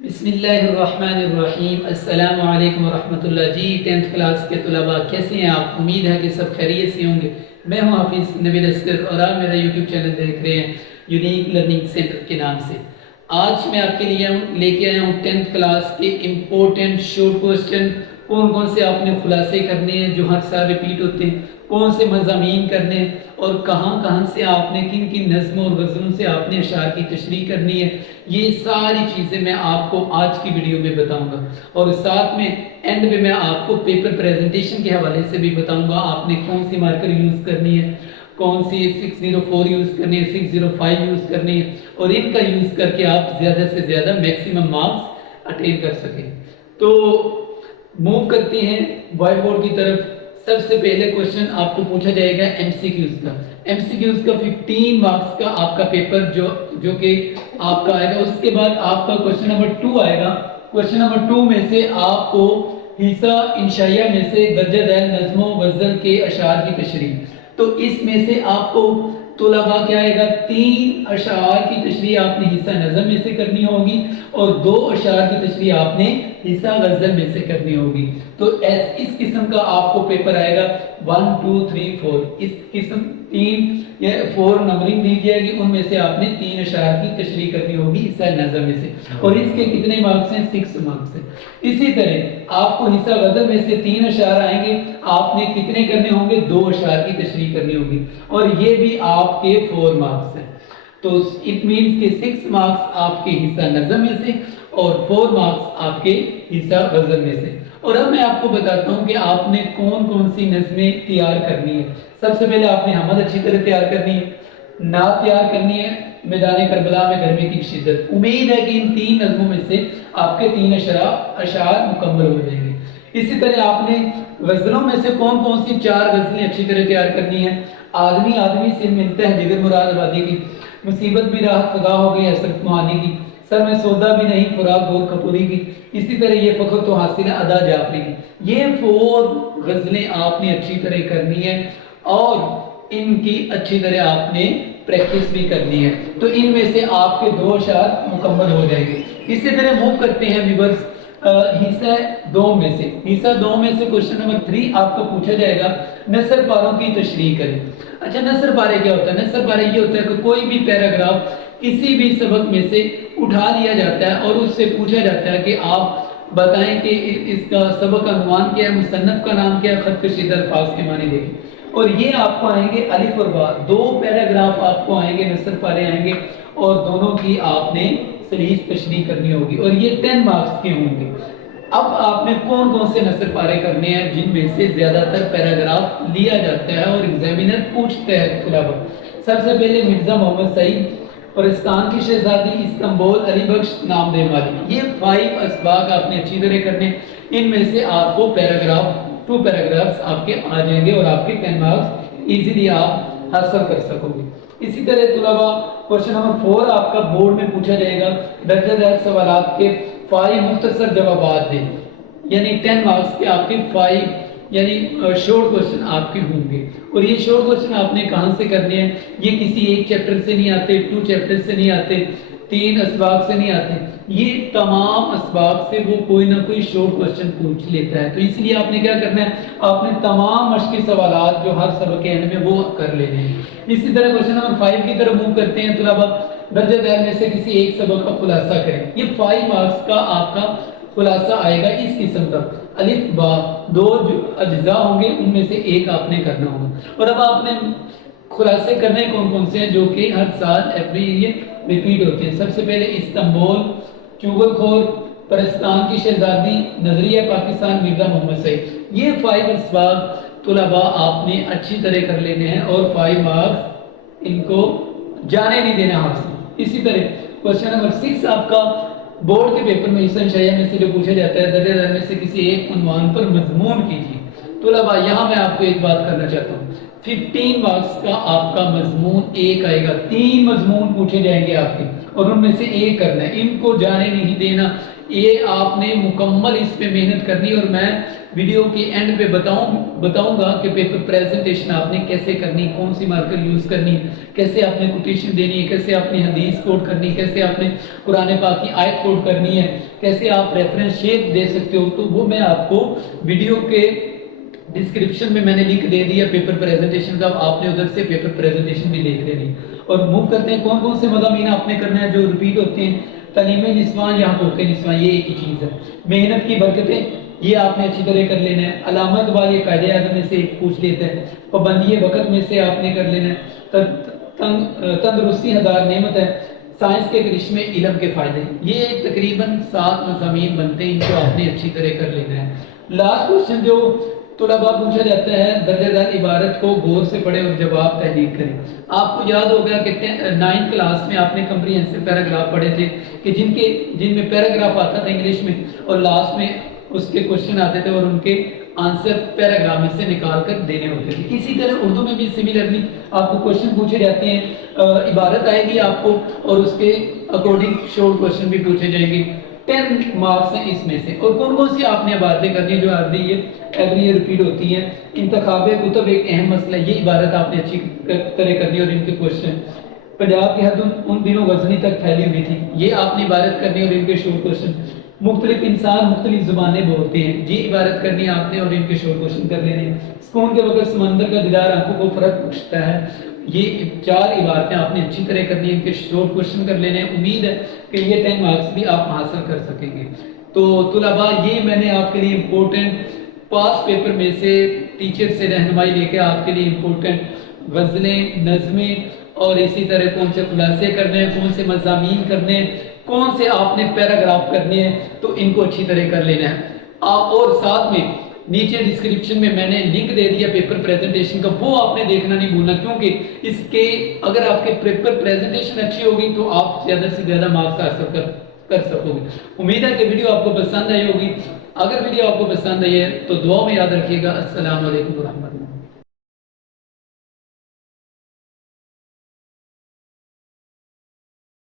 بسم اللہ الرحمن الرحیم۔ السلام علیکم ورحمۃ اللہ۔ جی 10th کلاس کے طلباء کیسے ہیں آپ؟ امید ہے کہ سب خیریت سے ہوں گے۔ میں ہوں حافظ نوید اسکر اور آپ میرا یوٹیوب چینل دیکھ رہے ہیں یونیک لرننگ سینٹر کے نام سے۔ آج میں آپ کے لیے لے کے آیا ہوں 10th کلاس کے امپورٹنٹ شارٹ کوسچن، کون سے آپ نے خلاصے کرنے ہیں جو ہر سال ریپیٹ ہوتے ہیں، کون سے مضامین کرنے ہیں اور کہاں سے آپ نے کن نظموں اور غزلوں سے آپ نے اشعار کی تشریح کرنی ہے، یہ ساری چیزیں میں آپ کو آج کی ویڈیو میں بتاؤں گا۔ اور ساتھ میں اینڈ میں آپ کو پیپر پریزنٹیشن کے حوالے سے بھی بتاؤں گا آپ نے کون سی مارکر یوز کرنی ہے، کون سی 604 یوز کرنی ہے، 605 یوز کرنی ہے، اور ان کا یوز کر کے آپ زیادہ سے زیادہ میکسیمم مارکس اٹین کر سکیں۔ تو موو کرتے ہیں وائٹ بورڈ کی طرف۔ سب سے پہلے کوشچن آپ کو پوچھا جائے گا ایم سی کیوز کا۔ ایم سی کیوز کا 15 مارکس کا آپ کا پیپر جو کہ آپ کا آئے گا۔ اس کے بعد آپ کا کوشچن نمبر 2 آئے گا۔ کوشچن نمبر 2 میں سے آپ کو حصہ انشائیہ میں سے درجہ ذیل نظم و غزل کے اشعار کی تشریح، تو اس میں سے آپ کو طلباء کیا آئے گا، 3 اشعار کی تشریح آپ نے حصہ نظم میں سے کرنی ہوگی اور 2 اشعار کی تشریح آپ نے حصہ غزل میں سے کرنی ہوگی۔ تو اس قسم کا آپ کو پیپر آئے گا 1 2 3 4۔ اس قسم 3 یا 4 نمبرنگ دی جائے گی، ان میں سے آپ نے 3 اشعار کی تشریح کرنی ہوگی حصہ نظم میں سے، اور اس کے کتنے مارکس ہیں، 6 مارکس ہیں۔ اسی طرح آپ کو حصہ غزل میں سے 3 اشعار آئیں گے، آپ نے کتنے کرنے ہوں گے، 2 اشعار کی تشریح کرنی ہوگی، اور یہ بھی آپ کے 4 مارکس ہیں۔ تو اٹ مینس کہ 6 مارکس آپ کے حصہ نظم میں سے اور 4 مارکس آپ کے حصہ غزل میں سے۔ اور اب میں آپ کو بتاتا ہوں کہ آپ نے کون سی نظمیں تیار کرنی ہے۔ سب سے پہلے آپ نے حمد اچھی طرح تیار کرنی ہے، نعت تیار کرنی ہے، میدان کربلا میں گرمی کی شدت۔ امید ہے کہ ان 3 نظموں میں سے آپ کے 3 اشعار مکمل ہو جائیں گے۔ اسی طرح آپ نے غزلوں میں سے کون سی 4 غزلیں اچھی طرح تیار کرنی ہے۔ آدمی سے ملتا ہے جگر مراد آبادی کی، مصیبت بھی راحت فضا ہو گئی حسرت معانی کی، سر میں سودا بھی نہیں فراق گور کپوری کی، اسی طرح یہ فخر تو حاصل ہے ادا جعفری کی۔ یہ 4 غزلیں آپ نے اچھی طرح کرنی ہے اور ان کی اچھی طرح آپ نے پریکٹس بھی کرنی ہے، تو ان میں سے آپ کے 2 اشعار مکمل ہو جائیں گے۔ اسی طرح موو کرتے ہیں ویورز حصہ 2 میں سے۔ حصہ 2 میں سے کوشچن نمبر 3 آپ کو پوچھا جائے گا نثر پاروں کی تشریح کریں۔ اچھا، نثر پارے کیا ہوتا ہے؟ نثر پارے یہ ہوتا ہے کہ کوئی بھی پیراگراف کسی بھی سبق میں سے اٹھا لیا جاتا ہے اور اس سے پوچھا جاتا ہے کہ آپ بتائیں کہ اس کا سبق کا عنوان کیا ہے، مصنف کا نام کیا ہے، خط کشیدہ الفاظ کے معنی دیکھیں۔ اور یہ آپ کو آئیں گے الف اور با، 2 پیراگراف آپ کو آئیں گے، نثر پارے آئیں گے، اور دونوں کی آپ نے سلیس تشریح کرنی ہوگی، اور یہ 10 مارکس کے ہوں گے۔ اب آپ نے کون سے نثر پارے کرنے ہیں جن میں سے زیادہ تر پیراگراف لیا جاتا ہے اور ایگزامینر پوچھتا ہے طلباء۔ سب سے پہلے مرزا محمد سعید، پرستان کی شہزادی، استنبول، علی بخش، نامدہ مالی۔ یہ 5 اسباق آپ نے اچھی طرح کرنے، ان میں سے آپ کو 2 پیراگرافز آپ کے آ جائیں گے اور آپ کے 10 مارکس ایزیلی آپ حاصل کر سکو گے۔ اسی طرح طلباء کوشچن نمبر 4 آپ کا بورڈ میں پوچھا جائے گا، درجہ ذیل سوالات کے 5 مختصر جوابات دیں، یعنی 10 مارکس کے آپ کے 5 یعنی شورٹ کوشچن آپ کے ہوں گے۔ اور یہ شورٹ کوشچن آپ نے کہاں سے کرنے ہیں؟ یہ کسی ایک چیپٹر سے نہیں آتے، 2 چیپٹر سے نہیں آتے، 3 اسباق سے نہیں آتے، یہ تمام اسباق سے وہ کوئی نہ کوئی شورٹ کوشچن پوچھ لیتا ہے۔ تو اس لیے آپ نے کیا کرنا ہے، آپ نے تمام مشقی سوالات جو ہر سبق کے اینڈ میں وہ کر لینے ہیں۔ اسی طرح کوشچن نمبر 5 کی طرف موو کرتے ہیں طلباء، درجہ ذیل میں سے کسی ایک سبق کا خلاصہ کریں۔ یہ 5 مارکس کا آپ کا خلاصہ آئے گا اس قسم کا، الف با، 2 جو اجزاء ہوں گے ان میں سے ایک آپ نے کرنا ہوگا۔ اور اب آپ نے خلاصے کرنے کون سے ہیں جو کہ ہر سال ایوری ایئر ریپیٹ ہوتے ہیں۔ سب سے پہلے استنبول، چغل خور، پرستان کی شہزادی، نظریہ پاکستان، مرزا محمد سعید۔ یہ 5 اسباق طلباء آپ نے اچھی طرح کر لینے ہیں اور 5 مارکس ان کو جانے نہیں دینا حاصل۔ اسی طرح کوشچن نمبر 6 آپ کا بورڈ کے پیپر میں حصہ انشائیہ میں سے جو پوچھا جاتا ہے، درجہ ذیل میں سے کسی ایک عنوان پر مضمون کیجیے۔ طلباء یہاں میں آپ کو ایک بات کرنا چاہتا ہوں، 15 مارکس کا آپ کا مضمون ایک آئے گا، 3 مضمون پوچھے جائیں گے آپ کے اور ان میں سے ایک کرنا ہے، ان کو جانے نہیں دینا، یہ آپ نے مکمل اس پہ محنت کرنی، اور میں ویڈیو کے اینڈ پہ بتاؤں گا کہ پیپر پریزنٹیشن آپ نے کیسے کرنی، کون سی مارکر یوز کرنی، کیسے آپ نے کوٹیشن دینی ہے، کیسے آپ نے حدیث کوٹ کرنی، کیسے آپ نے قرآن پاک کی آیت کوٹ کرنی ہے، کیسے آپ ریفرنس شیپ دے سکتے ہو، تو وہ میں آپ کو ویڈیو کے ڈسکرپشن میں نے لنک دے دیا پیپر پریزنٹیشن کا، آپ نے ادھر سے پیپر پریزنٹیشن بھی دیکھ لینی۔ اور موو کرتے ہیں کون کون سے مضامین آپ نے کرنا ہے جو ریپیٹ ہوتے ہیں، تعلیم نسوان یا حقوق نسوان، یہ ایک ہی چیز ہے۔ محنت کی برکتیں، یہ آپ نے اچھی طرح کر لینا ہے۔ علامت بعد یہ قاعدہ اعظم میں سے ایک پوچھ لیتا ہے۔ پابندی وقت میں سے آپ نے کر لینا ہے۔ تندرستی ہزار نعمت ہے۔ سائنس کے کرشمے، علم کے فائدے، یہ تقریباً 7 مضامین بنتے ہیں، ان کو آپ نے اچھی طرح کر لینا ہے۔ لاسٹ کوشچن جو طلباء پوچھا جاتا ہے، درجہ دار عبارت کو غور سے پڑھیں اور جواب تحریر کریں۔ آپ کو یاد ہوگا کہ 9th کلاس میں آپ نے کمپریہنسو پیراگراف پڑھے تھے کہ جن میں پیراگراف آتا تھا انگلش میں اور لاسٹ میں اس کے کوشچن آتے تھے اور ان کے آنسر پیراگراف میں سے نکال کر دینے ہوتے تھے۔ اسی طرح اردو میں بھی سملرلی آپ کو کوشچن پوچھے جاتے ہیں، عبارت آئے گی آپ کو اور اس کے اکارڈنگ شورٹ کوشچن بھی پوچھے جائیں گے۔ 10 مارکس ہیں اس میں سے، اور کون کون سی آپ نے عبارتیں کرنی ہیں جو ایوری ایئر ریپیٹ ہوتی ہیں۔ انتخاب کتب ایک اہم مسئلہ، یہ عبارت آپ نے اچھی طرح کرنی ہے اور ان کے کوشچن۔ پنجاب کی حد ان دنوں غزنی تک پھیلی ہوئی تھی، یہ آپ نے عبارت کرنی اور ان کے شورٹ کوشچن۔ مختلف انسان مختلف زبانیں بولتے ہیں، یہ عبارت کرنی ہے آپ نے اور ان کے شورٹ کوشچن کر لینے۔ سکون کے وقت سمندر کا دیدار آنکھوں کو فرق بخشتا ہے، یہ 4 عبارتیں آپ نے اچھی طرح کرنی ہے، ان کے شورٹ کوشچن کر لینے۔ امید ہے کہ یہ 10 مارکس بھی آپ حاصل کر سکیں گے۔ تو طلباء یہ میں نے آپ کے لیے امپورٹنٹ پاس پیپر میں سے ٹیچر سے رہنمائی لے کے آپ کے لیے امپورٹنٹ غزلیں، نظمیں اور اسی طرح کون سے خلاصے کرنے ہیں، کون سے مضامین کرنے ہیں، کون سے آپ نے پیراگراف کرنے ہیں، تو ان کو اچھی طرح کر لینا ہے۔ اور ساتھ میں نیچے ڈسکرپشن میں نے لنک دے دیا پیپر پریزنٹیشن کا، وہ آپ نے دیکھنا نہیں بھولنا، کیونکہ اس کے اگر آپ کے پیپر پریزنٹیشن اچھی ہوگی تو آپ زیادہ سے زیادہ مارکس حاصل کر سکو گے۔ امید ہے کہ ویڈیو آپ کو پسند آئی ہوگی۔ اگر ویڈیو آپ کو پسند آئی ہے تو دعا میں یاد رکھیے گا۔ السلام علیکم ورحمۃ اللہ۔